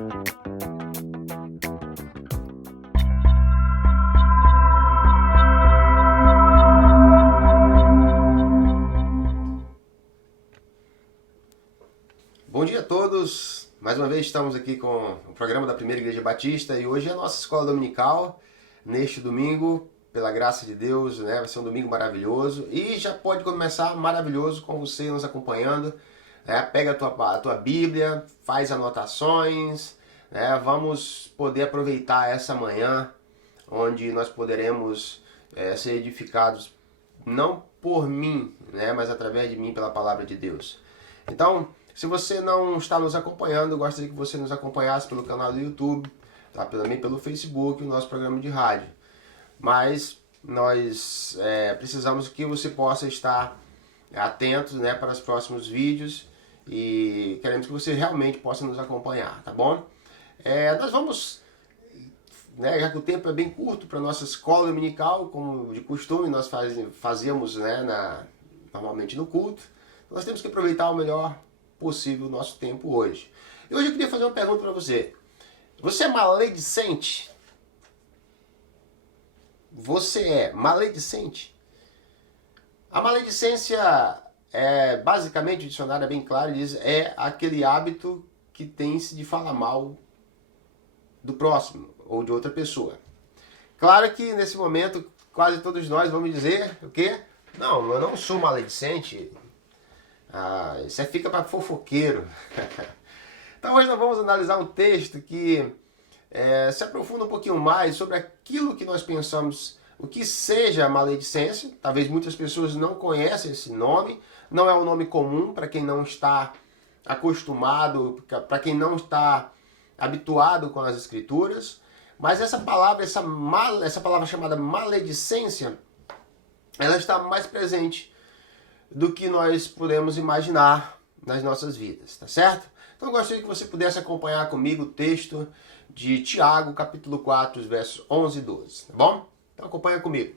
Bom dia a todos! Mais uma vez estamos aqui com o programa da Primeira Igreja Batista e hoje é a nossa escola dominical. Neste domingo, pela graça de Deus, vai ser um domingo maravilhoso e já pode começar maravilhoso com você nos acompanhando. Pega a tua Bíblia, faz anotações, vamos poder aproveitar essa manhã onde nós poderemos ser edificados não por mim, mas através de mim pela palavra de Deus. Então, se você não está nos acompanhando, eu gostaria que você nos acompanhasse pelo canal do YouTube, também pelo Facebook, o nosso programa de rádio. Mas nós precisamos que você possa estar atento para os próximos vídeos e queremos que você realmente possa nos acompanhar, tá bom? Nós vamos, já que o tempo é bem curto para a nossa escola dominical, como de costume nós fazemos normalmente no culto, nós temos que aproveitar o melhor possível o nosso tempo hoje. E hoje eu queria fazer uma pergunta para você. Você é maledicente? Você é maledicente? A maledicência basicamente, o dicionário é bem claro, diz, é aquele hábito que tem-se de falar mal do próximo ou de outra pessoa. Claro que nesse momento quase todos nós vamos dizer o quê? Não, eu não sou maledicente. Isso fica para fofoqueiro. Então hoje nós vamos analisar um texto que se aprofunda um pouquinho mais sobre aquilo que nós pensamos, o que seja maledicência. Talvez muitas pessoas não conhecem esse nome, não é um nome comum para quem não está acostumado, para quem não está habituado com as escrituras. Mas essa palavra chamada maledicência, ela está mais presente do que nós podemos imaginar nas nossas vidas, tá certo? Então eu gostaria que você pudesse acompanhar comigo o texto de Tiago, capítulo 4, versos 11 e 12, tá bom? Então acompanha comigo.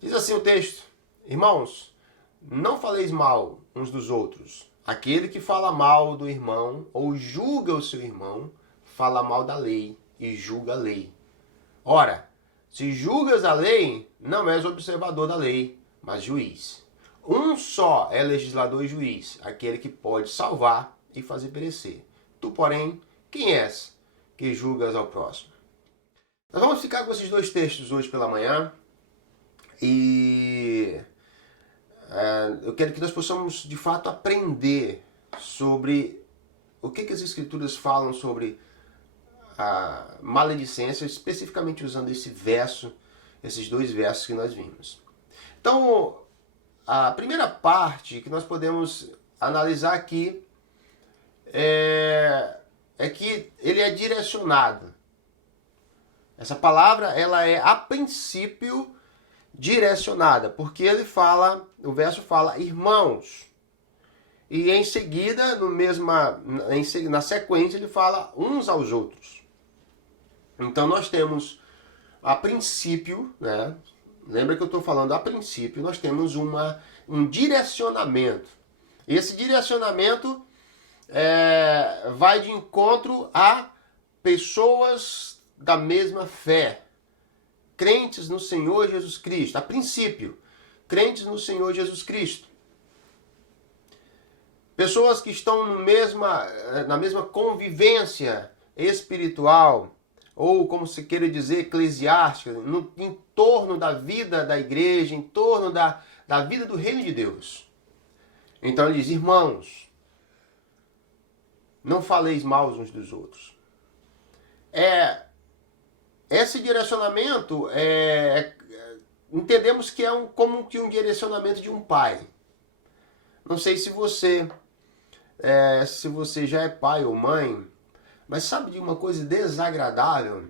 Diz assim o texto: Irmãos, não faleis mal uns dos outros. Aquele que fala mal do irmão ou julga o seu irmão, fala mal da lei e julga a lei. Ora, se julgas a lei, não és observador da lei, mas juiz. Um só é legislador e juiz, aquele que pode salvar e fazer perecer. Tu, porém, quem és que julgas ao próximo? Nós vamos ficar com esses dois textos hoje pela manhã e eu quero que nós possamos de fato aprender sobre o que as escrituras falam sobre a maledicência, especificamente usando esses dois versos que nós vimos. Então, a primeira parte que nós podemos analisar aqui é que ele é direcionado. Essa palavra ela é a princípio direcionada, porque o verso fala irmãos. E em seguida, na sequência, ele fala uns aos outros. Então nós temos a princípio, lembra que eu estou falando a princípio, nós temos um direcionamento. Esse direcionamento vai de encontro a pessoas da mesma fé, crentes no Senhor Jesus Cristo. A princípio, crentes no Senhor Jesus Cristo. Pessoas que estão na mesma convivência espiritual, ou como se queira dizer, eclesiástica, em torno da vida da igreja, em torno da vida do reino de Deus. Então ele diz, irmãos, não faleis mal uns dos outros. Esse direcionamento, entendemos que é como que um direcionamento de um pai. Não sei se você já é pai ou mãe, mas sabe de uma coisa desagradável?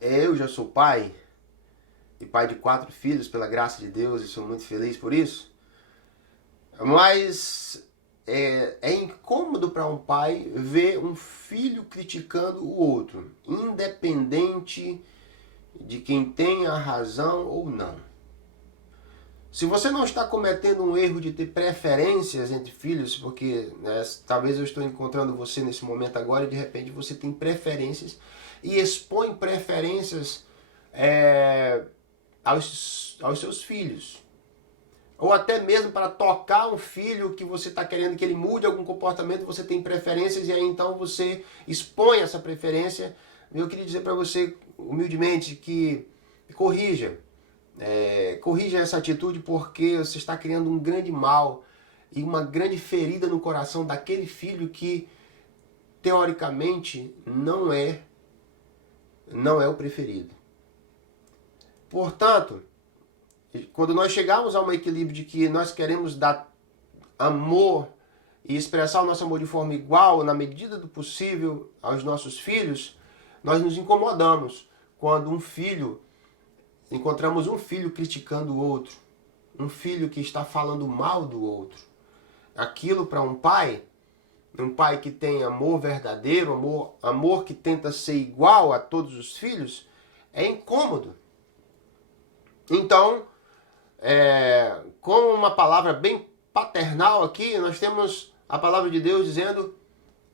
Eu já sou pai, e pai de 4 filhos, pela graça de Deus, e sou muito feliz por isso. Mas é incômodo para um pai ver um filho criticando o outro, independente de quem tem a razão ou não. Se você não está cometendo um erro de ter preferências entre filhos, porque né, talvez eu estou encontrando você nesse momento agora e de repente você tem preferências e expõe preferências aos seus filhos. Ou até mesmo para tocar um filho que você está querendo que ele mude algum comportamento, você tem preferências e aí então você expõe essa preferência. Eu queria dizer para você humildemente que corrija. Corrija essa atitude porque você está criando um grande mal e uma grande ferida no coração daquele filho que teoricamente não é o preferido. Portanto, quando nós chegarmos a um equilíbrio de que nós queremos dar amor e expressar o nosso amor de forma igual, na medida do possível, aos nossos filhos, nós nos incomodamos quando encontramos um filho criticando o outro, um filho que está falando mal do outro. Aquilo para um pai que tem amor verdadeiro, amor que tenta ser igual a todos os filhos, é incômodo. Então, com uma palavra bem paternal aqui, nós temos a palavra de Deus dizendo: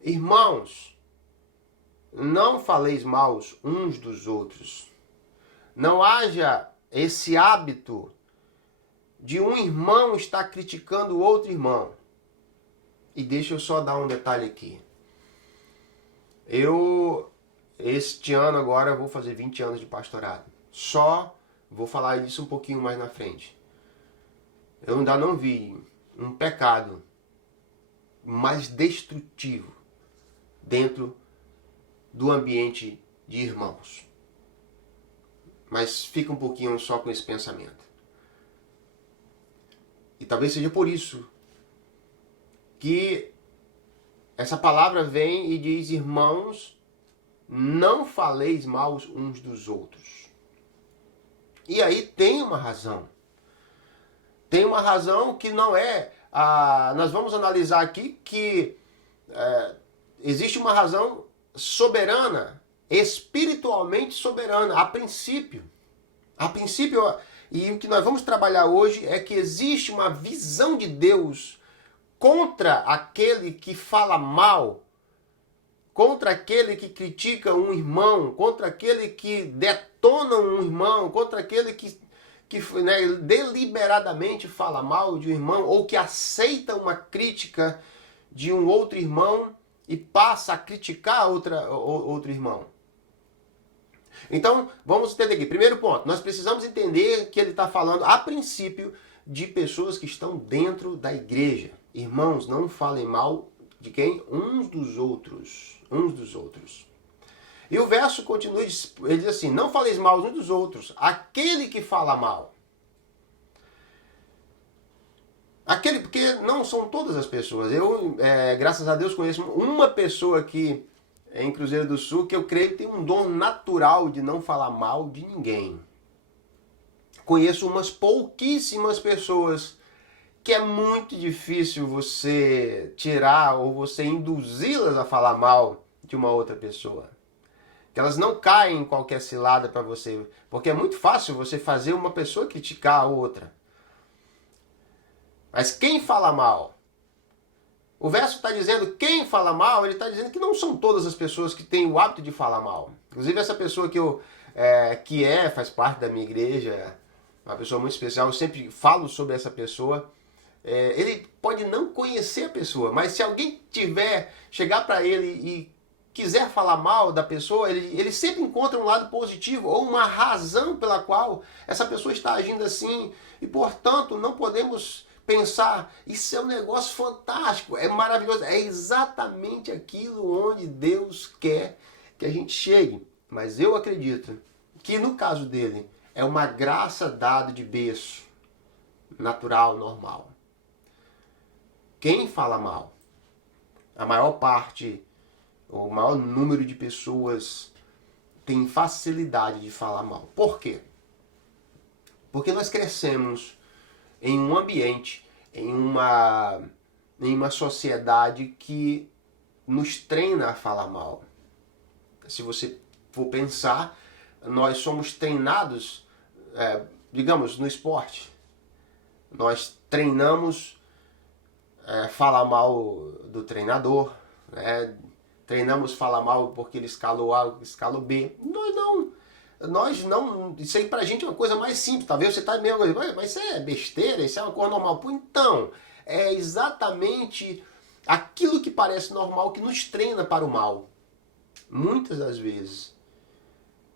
irmãos, não faleis mal uns dos outros. Não haja esse hábito de um irmão estar criticando o outro irmão. E deixa eu só dar um detalhe aqui. Este ano agora, vou fazer 20 anos de pastorado. Só vou falar disso um pouquinho mais na frente. Eu ainda não vi um pecado mais destrutivo dentro do ambiente de irmãos. Mas fica um pouquinho só com esse pensamento. E talvez seja por isso que essa palavra vem e diz: irmãos, não faleis mal uns dos outros. E aí tem uma razão. Tem uma razão que não é... nós vamos analisar aqui que existe uma razão soberana, espiritualmente soberana, a princípio. E o que nós vamos trabalhar hoje é que existe uma visão de Deus contra aquele que fala mal, contra aquele que critica um irmão, contra aquele que detona um irmão, contra aquele que deliberadamente fala mal de um irmão ou que aceita uma crítica de um outro irmão e passa a criticar outro irmão. Então, vamos entender aqui. Primeiro ponto, nós precisamos entender que ele está falando, a princípio, de pessoas que estão dentro da igreja. Irmãos, não falem mal de quem? Uns dos outros. Uns dos outros. E o verso continua, ele diz assim: não faleis mal uns dos outros, aquele que fala mal. Porque não são todas as pessoas. Eu, graças a Deus, conheço uma pessoa aqui em Cruzeiro do Sul que eu creio que tem um dom natural de não falar mal de ninguém. Conheço umas pouquíssimas pessoas que é muito difícil você tirar ou você induzi-las a falar mal de uma outra pessoa. Que elas não caem em qualquer cilada para você, porque é muito fácil você fazer uma pessoa criticar a outra. Mas quem fala mal? O verso está dizendo quem fala mal, ele está dizendo que não são todas as pessoas que têm o hábito de falar mal. Inclusive essa pessoa que faz parte da minha igreja, uma pessoa muito especial, eu sempre falo sobre essa pessoa. Ele pode não conhecer a pessoa, mas se alguém chegar para ele e quiser falar mal da pessoa, ele sempre encontra um lado positivo ou uma razão pela qual essa pessoa está agindo assim. E portanto não podemos pensar, isso é um negócio fantástico, é maravilhoso, é exatamente aquilo onde Deus quer que a gente chegue. Mas eu acredito que no caso dele é uma graça dada de berço, natural, normal. Quem fala mal? A maior parte, o maior número de pessoas tem facilidade de falar mal. Por quê? Porque nós crescemos em um ambiente, em uma sociedade que nos treina a falar mal. Se você for pensar, nós somos treinados, digamos, no esporte. nós treinamos falar mal do treinador, né? Treinamos falar mal porque ele escalou A, escalou B. Nós não, isso aí pra gente é uma coisa mais simples. Talvez você tá meio, mas isso é besteira, isso é uma coisa normal. Pô, então, é exatamente aquilo que parece normal que nos treina para o mal. Muitas das vezes.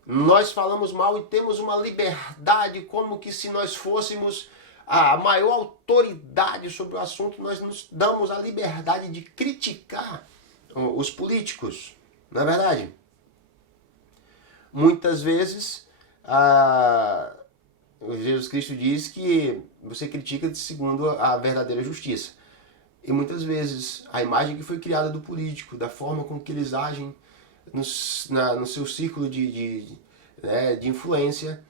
Nós falamos mal e temos uma liberdade como que se nós fôssemos a maior autoridade sobre o assunto, nós nos damos a liberdade de criticar os políticos, não é verdade? Muitas vezes, Jesus Cristo diz que você critica segundo a verdadeira justiça. E muitas vezes a imagem que foi criada do político, da forma com que eles agem no seu círculo de influência,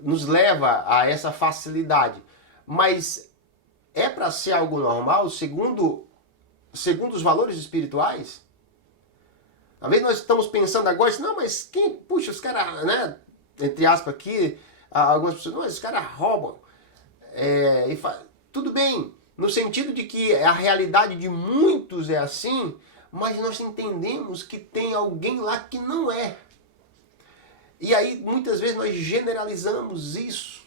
nos leva a essa facilidade. Mas é para ser algo normal, segundo os valores espirituais? Às vezes nós estamos pensando agora, não, mas quem, puxa, os caras, né, entre aspas aqui, algumas pessoas, não, mas os caras roubam. Tudo bem, no sentido de que a realidade de muitos é assim, mas nós entendemos que tem alguém lá que não é. E aí, muitas vezes, nós generalizamos isso.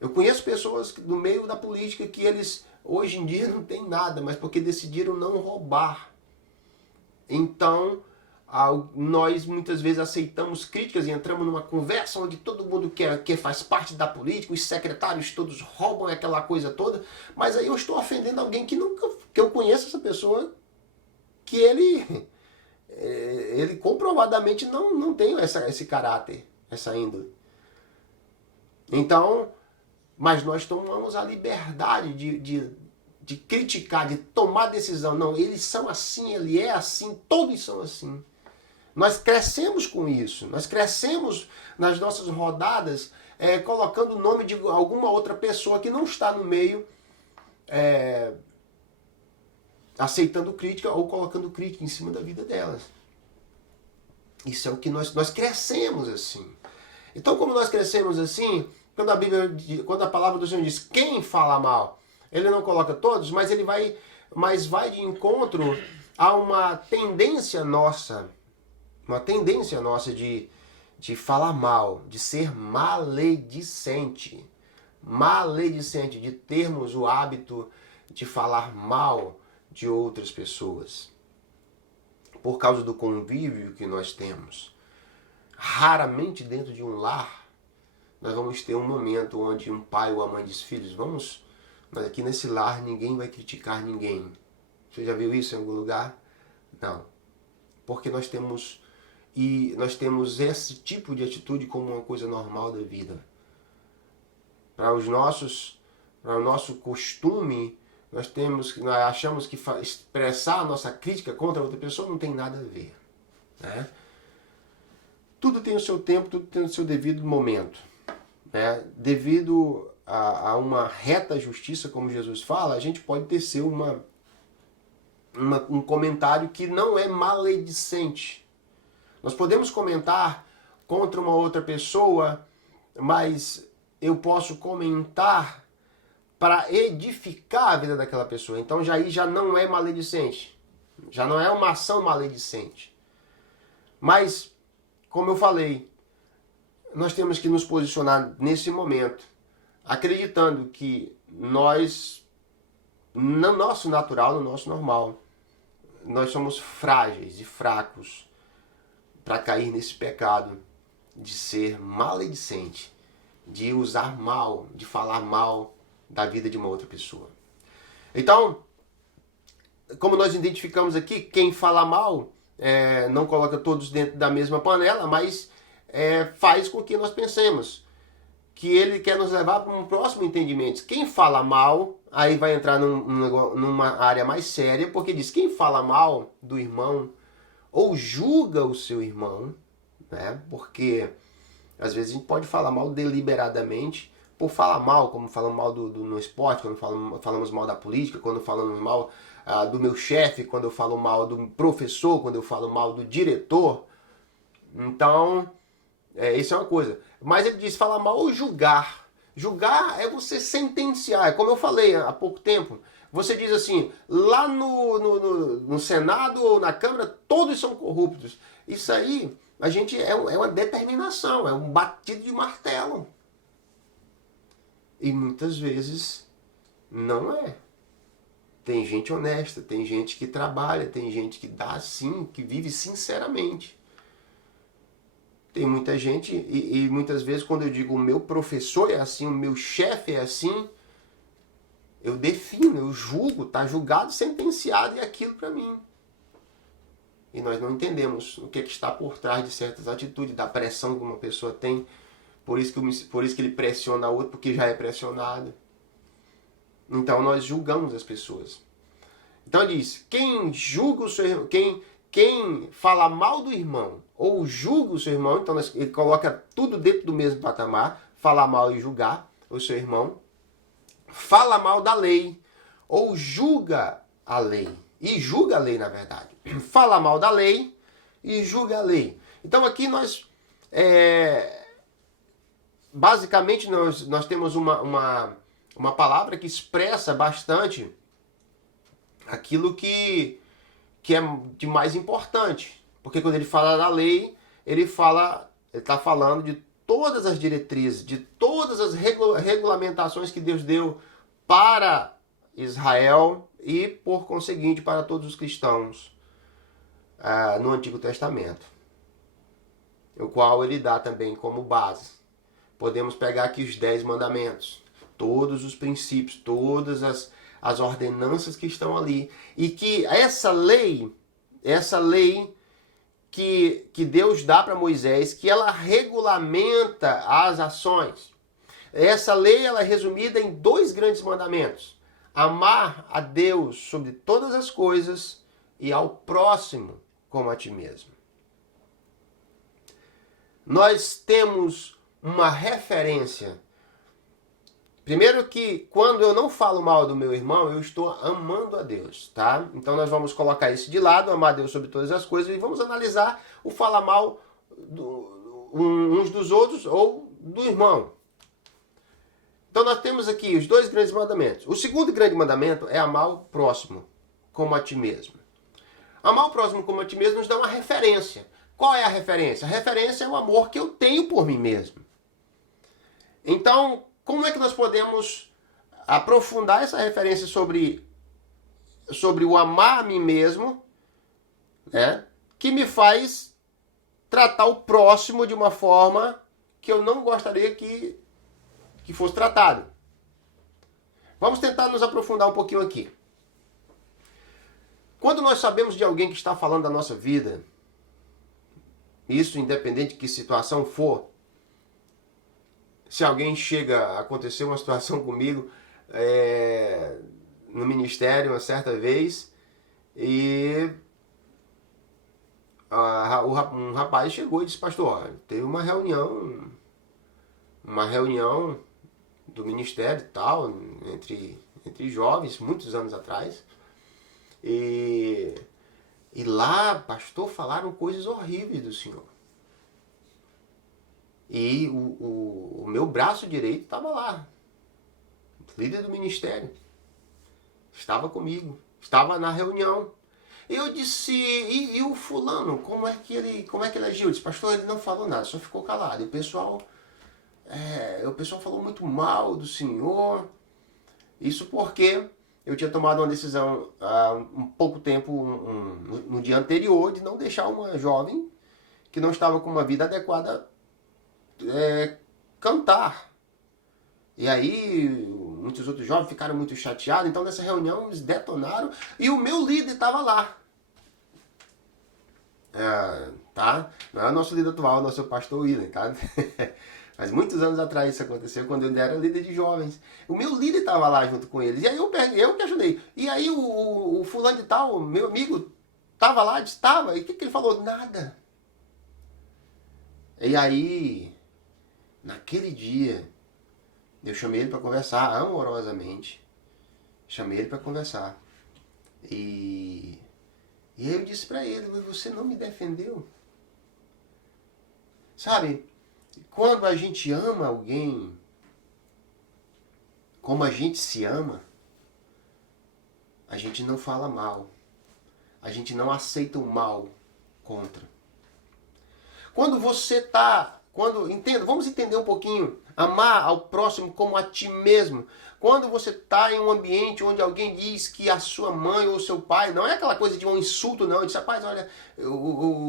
Eu conheço pessoas do meio da política que eles, hoje em dia, não têm nada, mas porque decidiram não roubar. Então, nós muitas vezes aceitamos críticas e entramos numa conversa onde todo mundo que faz parte da política, os secretários todos roubam aquela coisa toda, mas aí eu estou ofendendo alguém que eu conheço essa pessoa, que ele comprovadamente não tem esse caráter, essa índole. Então, mas nós tomamos a liberdade de criticar, de tomar decisão. Não, eles são assim, ele é assim, todos são assim. Nós crescemos com isso, nós crescemos nas nossas rodadas colocando o nome de alguma outra pessoa que não está no meio aceitando crítica ou colocando crítica em cima da vida delas. Isso é o que nós crescemos assim. Então, como nós crescemos assim, quando a palavra do Senhor diz quem fala mal, ele não coloca todos, mas ele vai de encontro a uma tendência nossa de falar mal, de ser maledicente, de termos o hábito de falar mal de outras pessoas, por causa do convívio que nós temos. Raramente dentro de um lar nós vamos ter um momento onde um pai ou a mãe diz, filhos, mas aqui nesse lar ninguém vai criticar ninguém. Você já viu isso em algum lugar? Não. Porque nós temos esse tipo de atitude como uma coisa normal da vida. Para o nosso costume, nós achamos que expressar a nossa crítica contra outra pessoa não tem nada a ver, né? Tudo tem o seu tempo, tudo tem o seu devido momento, né? Devido a uma reta justiça, como Jesus fala, a gente pode tecer um comentário que não é maledicente. Nós podemos comentar contra uma outra pessoa, mas eu posso comentar para edificar a vida daquela pessoa. Então já não é maledicente. Já não é uma ação maledicente. Mas, como eu falei, nós temos que nos posicionar nesse momento, acreditando que nós, no nosso natural, no nosso normal, nós somos frágeis e fracos para cair nesse pecado de ser maledicente, de usar mal, de falar mal da vida de uma outra pessoa. Então, como nós identificamos aqui, quem fala mal não coloca todos dentro da mesma panela, mas faz com que nós pensemos que ele quer nos levar para um próximo entendimento. Quem fala mal, aí vai entrar numa área mais séria, porque diz, quem fala mal do irmão ou julga o seu irmão, né? Porque às vezes a gente pode falar mal deliberadamente, por falar mal, como falamos mal no esporte, quando falamos mal da política, quando falamos mal do meu chefe, quando eu falo mal do professor, quando eu falo mal do diretor. Então, isso é uma coisa. Mas ele diz falar mal ou julgar. Julgar é você sentenciar. É como eu falei há pouco tempo. Você diz assim, lá no Senado ou na Câmara, todos são corruptos. Isso aí, a gente é uma determinação, é um batido de martelo. E muitas vezes não é. Tem gente honesta, tem gente que trabalha, tem gente que dá sim, que vive sinceramente. Tem muita gente, e muitas vezes quando eu digo o meu professor é assim, o meu chefe é assim, eu defino, eu julgo, está julgado, sentenciado e aquilo para mim. E nós não entendemos o que está por trás de certas atitudes, da pressão que uma pessoa tem, por isso que ele pressiona a outra, porque já é pressionado. Então nós julgamos as pessoas. Então diz, quem julga o seu irmão, quem fala mal do irmão ou julga o seu irmão, então ele coloca tudo dentro do mesmo patamar, falar mal e julgar o seu irmão, fala mal da lei ou julga a lei, e julga a lei na verdade, fala mal da lei e julga a lei. Então aqui nós, basicamente nós temos uma palavra que expressa bastante aquilo que é de mais importante. Porque quando ele fala da lei, ele está falando de todas as diretrizes, de todas as regulamentações que Deus deu para Israel e, por conseguinte, para todos os cristãos no Antigo Testamento. O qual ele dá também como base. Podemos pegar aqui os 10 mandamentos, todos os princípios, todas as ordenanças que estão ali. E que essa lei que Deus dá para Moisés, que ela regulamenta as ações. Essa lei ela é resumida em 2 grandes mandamentos. Amar a Deus sobre todas as coisas e ao próximo como a ti mesmo. Nós temos uma referência. Primeiro que quando eu não falo mal do meu irmão, eu estou amando a Deus, tá? Então nós vamos colocar isso de lado, amar a Deus sobre todas as coisas, e vamos analisar o falar mal uns dos outros ou do irmão. Então nós temos aqui os 2 grandes mandamentos. O segundo grande mandamento é amar o próximo como a ti mesmo. Amar o próximo como a ti mesmo nos dá uma referência. Qual é a referência? A referência é o amor que eu tenho por mim mesmo. Então, como é que nós podemos aprofundar essa referência sobre o amar a mim mesmo, né, que me faz tratar o próximo de uma forma que eu não gostaria que fosse tratado? Vamos tentar nos aprofundar um pouquinho aqui. Quando nós sabemos de alguém que está falando da nossa vida, isso independente de que situação for, se alguém chega a acontecer uma situação comigo no ministério uma certa vez e um rapaz chegou e disse, pastor, teve uma reunião do ministério e tal, entre jovens, muitos anos atrás, e lá, pastor, falaram coisas horríveis do senhor. E o meu braço direito estava lá. Líder do ministério. Estava comigo. Estava na reunião. Eu disse, e o fulano, como é que ele agiu? Eu disse, pastor, ele não falou nada, só ficou calado. E o pessoal falou muito mal do senhor. Isso porque eu tinha tomado uma decisão há um pouco tempo, no dia anterior, de não deixar uma jovem que não estava com uma vida adequada cantar. E aí muitos outros jovens ficaram muito chateados, então nessa reunião eles detonaram e o meu líder estava lá. Tá? Não é o nosso líder atual, é o nosso pastor William, tá? Mas muitos anos atrás isso aconteceu, quando eu era líder de jovens. O meu líder estava lá junto com eles, e aí eu que ajudei. E aí o fulano de tal, meu amigo, estava lá, estava, e o que ele falou? Nada. E aí, naquele dia, eu chamei ele para conversar amorosamente. Chamei ele para conversar. E aí eu disse para ele, mas você não me defendeu? Sabe, quando a gente ama alguém, como a gente se ama, a gente não fala mal. A gente não aceita o mal contra. Quando você está... vamos entender um pouquinho. Amar ao próximo como a ti mesmo. Quando você está em um ambiente onde alguém diz que a sua mãe ou seu pai... Não é aquela coisa de um insulto, não. Diz, rapaz, olha,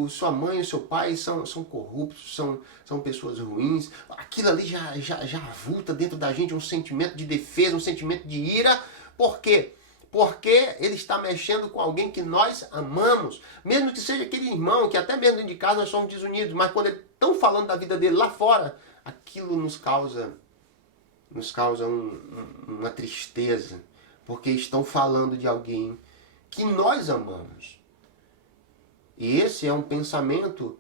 sua mãe e seu pai são corruptos, são pessoas ruins. Aquilo ali já avulta dentro da gente um sentimento de defesa, um sentimento de ira. Por quê? Porque ele está mexendo com alguém que nós amamos. Mesmo que seja aquele irmão, que até mesmo dentro de casa nós somos desunidos, mas quando eles estão falando da vida dele lá fora, aquilo nos causa uma tristeza. Porque estão falando de alguém que nós amamos. E esse é um pensamento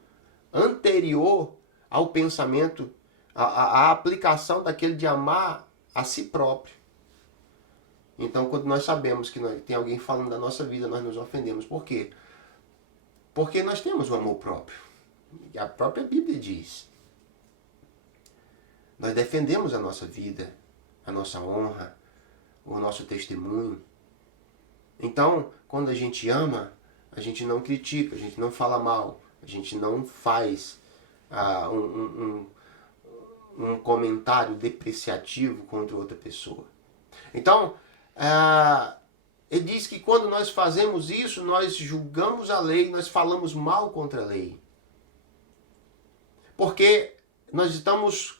anterior ao pensamento, à aplicação daquele de amar a si próprio. Então, quando nós sabemos que tem alguém falando da nossa vida, nós nos ofendemos. Por quê? Porque nós temos um amor próprio. E a própria Bíblia diz. Nós defendemos a nossa vida, a nossa honra, o nosso testemunho. Então, quando a gente ama, a gente não critica, a gente não fala mal, a gente não faz um comentário depreciativo contra outra pessoa. Então, ele diz que quando nós fazemos isso, nós julgamos a lei, nós falamos mal contra a lei. Porque nós estamos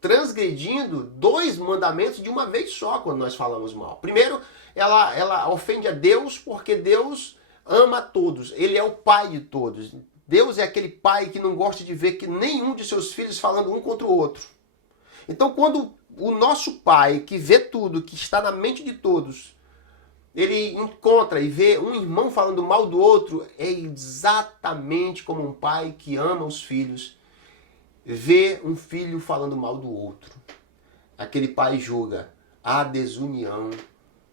transgredindo 2 mandamentos de uma vez só quando nós falamos mal. Primeiro, ela ofende a Deus porque Deus ama a todos. Ele é o pai de todos. Deus é aquele pai que não gosta de ver que nenhum de seus filhos falando um contra o outro. Então, quando o nosso pai, que vê tudo, que está na mente de todos, ele encontra e vê um irmão falando mal do outro, é exatamente como um pai que ama os filhos vê um filho falando mal do outro. Aquele pai julga: há desunião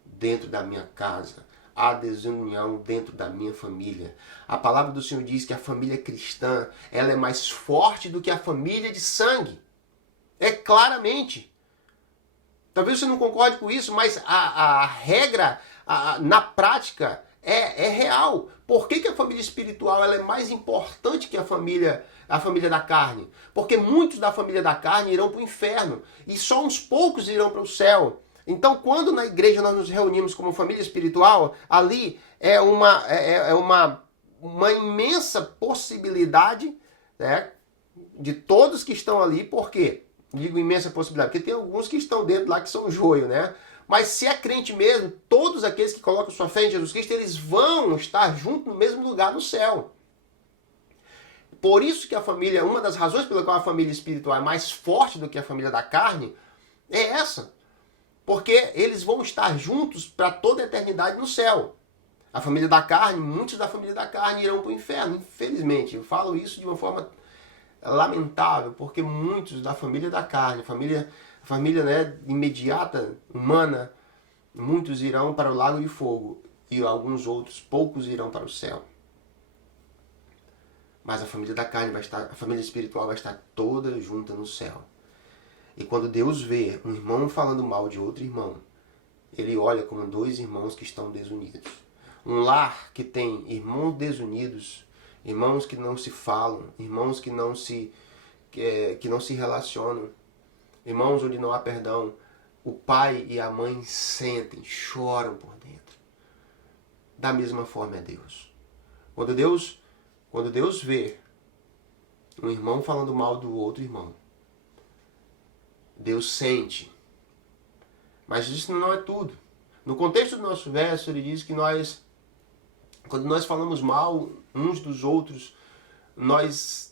dentro da minha casa, há desunião dentro da minha família. A palavra do Senhor diz que a família cristã, ela é mais forte do que a família de sangue. É claramente. Talvez você não concorde com isso, mas a regra, na prática, é real. Por que a família espiritual ela é mais importante que a família da carne? Porque muitos da família da carne irão para o inferno e só uns poucos irão para o céu. Então, quando na igreja nós nos reunimos como família espiritual, ali é uma imensa possibilidade, né, de todos que estão ali. Por quê? Digo imensa possibilidade, porque tem alguns que estão dentro lá que são joio, né? Mas se é crente mesmo, todos aqueles que colocam sua fé em Jesus Cristo, eles vão estar juntos no mesmo lugar no céu. Por isso que a família, uma das razões pela qual a família espiritual é mais forte do que a família da carne, é essa. Porque eles vão estar juntos para toda a eternidade no céu. A família da carne, muitos da família da carne irão para o inferno, infelizmente. Eu falo isso de uma forma lamentável, porque muitos da família da carne, família, né, imediata, humana, muitos irão para o lago de fogo e alguns outros, poucos irão para o céu. Mas a família da carne a família espiritual vai estar toda junta no céu. E quando Deus vê um irmão falando mal de outro irmão, ele olha como 2 irmãos que estão desunidos. Um lar que tem irmãos desunidos, irmãos que não se falam, irmãos que não se relacionam, irmãos onde não há perdão, o pai e a mãe sentem, choram por dentro. Da mesma forma é Deus. Quando Deus vê um irmão falando mal do outro irmão, Deus sente. Mas isso não é tudo. No contexto do nosso verso, ele diz que quando nós falamos mal uns dos outros, nós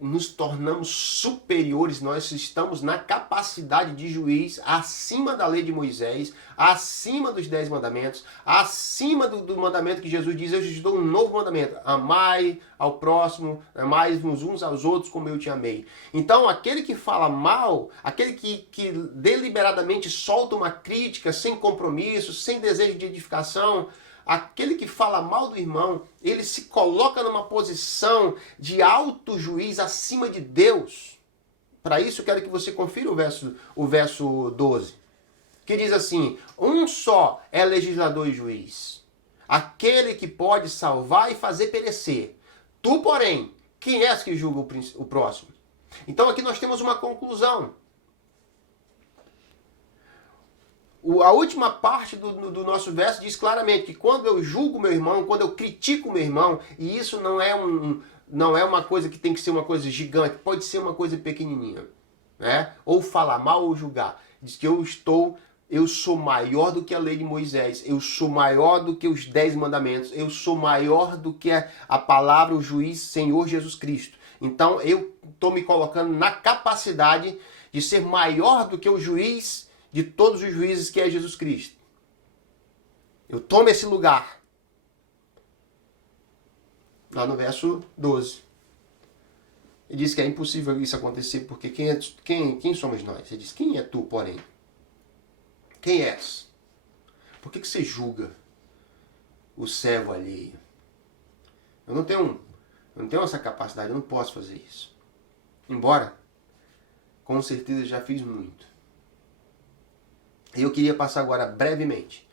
nos tornamos superiores, nós estamos na capacidade de juiz acima da lei de Moisés, acima dos 10 mandamentos, acima do mandamento que Jesus diz: eu te dou um novo mandamento, amai ao próximo, amai uns aos outros como eu te amei. Então aquele que fala mal, aquele que deliberadamente solta uma crítica sem compromisso, sem desejo de edificação, aquele que fala mal do irmão, ele se coloca numa posição de auto-juiz acima de Deus. Para isso, eu quero que você confira o verso 12. que diz assim: um só é legislador e juiz, aquele que pode salvar e fazer perecer. Tu, porém, quem és que julga o próximo? Então aqui nós temos uma conclusão. A última parte do nosso verso diz claramente que quando eu julgo meu irmão, quando eu critico meu irmão, e isso não é uma coisa que tem que ser uma coisa gigante, pode ser uma coisa pequenininha, né? Ou falar mal ou julgar. Diz que eu sou maior do que a lei de Moisés, eu sou maior do que os 10 mandamentos, eu sou maior do que a palavra, o juiz, Senhor Jesus Cristo. Então eu estou me colocando na capacidade de ser maior do que o juiz de todos os juízes, que é Jesus Cristo. Eu tomo esse lugar. Lá no verso 12. Ele diz que é impossível isso acontecer, porque quem somos nós? Ele diz: quem é tu, porém? Quem és? Por que você julga o servo alheio? Eu não tenho essa capacidade, eu não posso fazer isso. Embora, com certeza, já fiz muito. E eu queria passar agora brevemente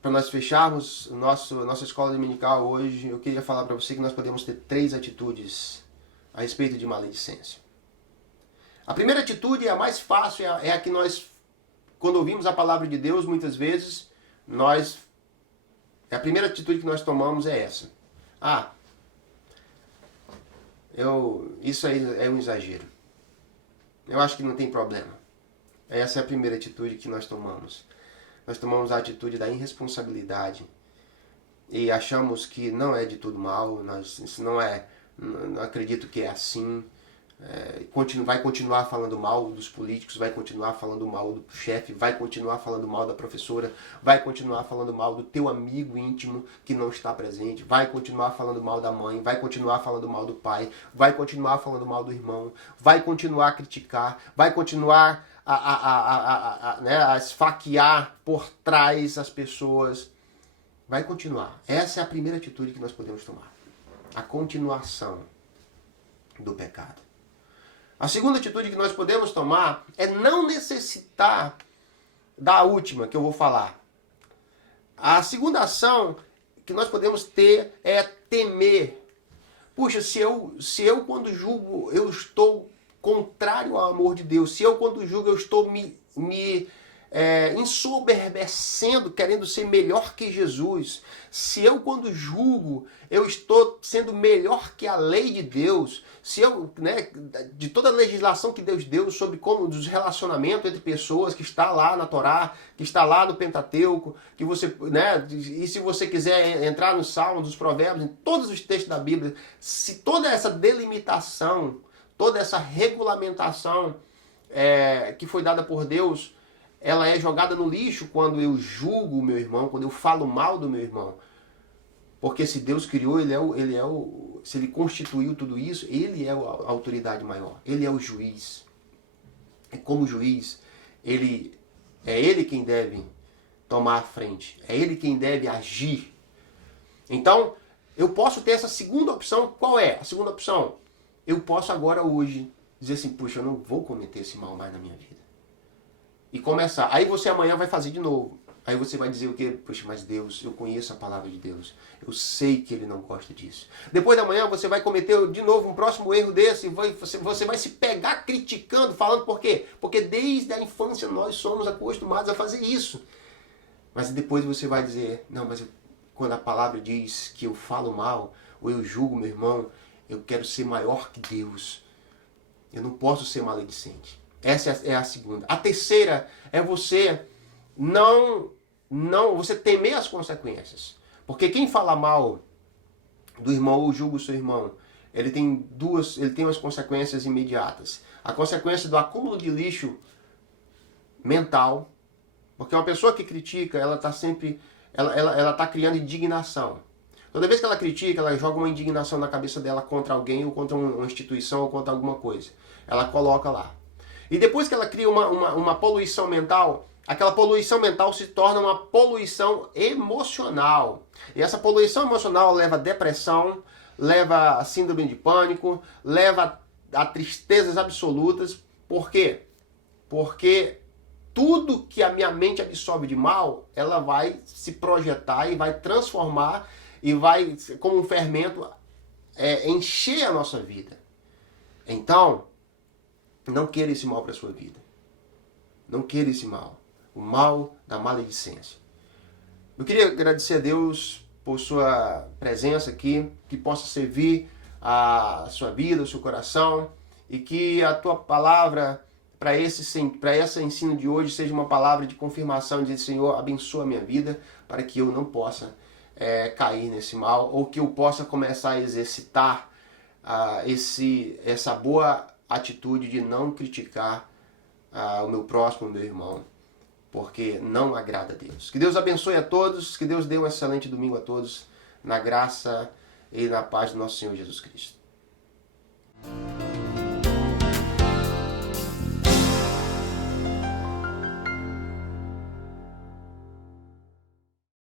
para nós fecharmos nossa escola dominical hoje. Eu queria falar para você que nós podemos ter 3 atitudes a respeito de maledicência. A primeira atitude, a mais fácil, é a que nós, quando ouvimos a palavra de Deus, muitas vezes, a primeira atitude que nós tomamos é essa. Isso aí é um exagero. Eu acho que não tem problema. Essa é a primeira atitude que nós tomamos. Nós tomamos a atitude da irresponsabilidade e achamos que não é de tudo mal, isso não acredito que é assim. Vai continuar falando mal dos políticos, vai continuar falando mal do chefe, vai continuar falando mal da professora, vai continuar falando mal do teu amigo íntimo que não está presente, vai continuar falando mal da mãe, vai continuar falando mal do pai, vai continuar falando mal do irmão, vai continuar a criticar, vai continuar a esfaquear por trás as pessoas. Vai continuar. Essa é a primeira atitude que nós podemos tomar. A continuação do pecado. A segunda atitude que nós podemos tomar é não necessitar da última que eu vou falar. A segunda ação que nós podemos ter é temer. Puxa, se eu quando julgo, eu estou contrário ao amor de Deus. Se eu quando julgo, eu estou me ensoberbecendo, querendo ser melhor que Jesus. Se eu quando julgo, eu estou sendo melhor que a lei de Deus. Se eu, de toda a legislação que Deus deu sobre como dos relacionamentos entre pessoas, que está lá na Torá, que está lá no Pentateuco, que você, e se você quiser entrar nos Salmos, nos Provérbios, em todos os textos da Bíblia, se toda essa delimitação, toda essa regulamentação que foi dada por Deus, ela é jogada no lixo quando eu julgo o meu irmão, quando eu falo mal do meu irmão. Porque se Deus criou, se Ele constituiu tudo isso, Ele é a autoridade maior. Ele é o juiz. E como juiz, é Ele quem deve tomar a frente. É Ele quem deve agir. Então, eu posso ter essa segunda opção. Qual é a segunda opção? Eu posso agora, hoje, dizer assim: puxa, eu não vou cometer esse mal mais na minha vida. E começar. Aí você amanhã vai fazer de novo. Aí você vai dizer o quê? Puxa, mas Deus, eu conheço a palavra de Deus. Eu sei que Ele não gosta disso. Depois da manhã você vai cometer de novo um próximo erro desse. Você vai se pegar criticando, falando por quê? Porque desde a infância nós somos acostumados a fazer isso. Mas depois você vai dizer: não, mas quando a palavra diz que eu falo mal, ou eu julgo meu irmão, eu quero ser maior que Deus. Eu não posso ser maledicente. Essa é a segunda. A terceira é você você temer as consequências. Porque quem fala mal do irmão ou julga o seu irmão, ele tem umas consequências imediatas. A consequência do acúmulo de lixo mental, porque uma pessoa que critica, ela está sempre, ela está criando indignação. Toda vez que ela critica, ela joga uma indignação na cabeça dela contra alguém, ou contra uma instituição, ou contra alguma coisa. Ela coloca lá. E depois que ela cria uma poluição mental, aquela poluição mental se torna uma poluição emocional. E essa poluição emocional leva a depressão, leva a síndrome de pânico, leva a tristezas absolutas. Por quê? porque tudo que a minha mente absorve de mal, ela vai se projetar e vai transformar e vai, como um fermento, encher a nossa vida. Então, não queira esse mal para a sua vida. Não queira esse mal. O mal da maledicência. Eu queria agradecer a Deus por sua presença aqui, que possa servir a sua vida, o seu coração, e que a tua palavra para esse ensino de hoje seja uma palavra de confirmação, de Senhor, abençoa a minha vida, para que eu não possa cair nesse mal, ou que eu possa começar a exercitar essa boa atitude de não criticar o meu próximo, o meu irmão, porque não agrada a Deus. Que Deus abençoe a todos, que Deus dê um excelente domingo a todos, na graça e na paz do nosso Senhor Jesus Cristo.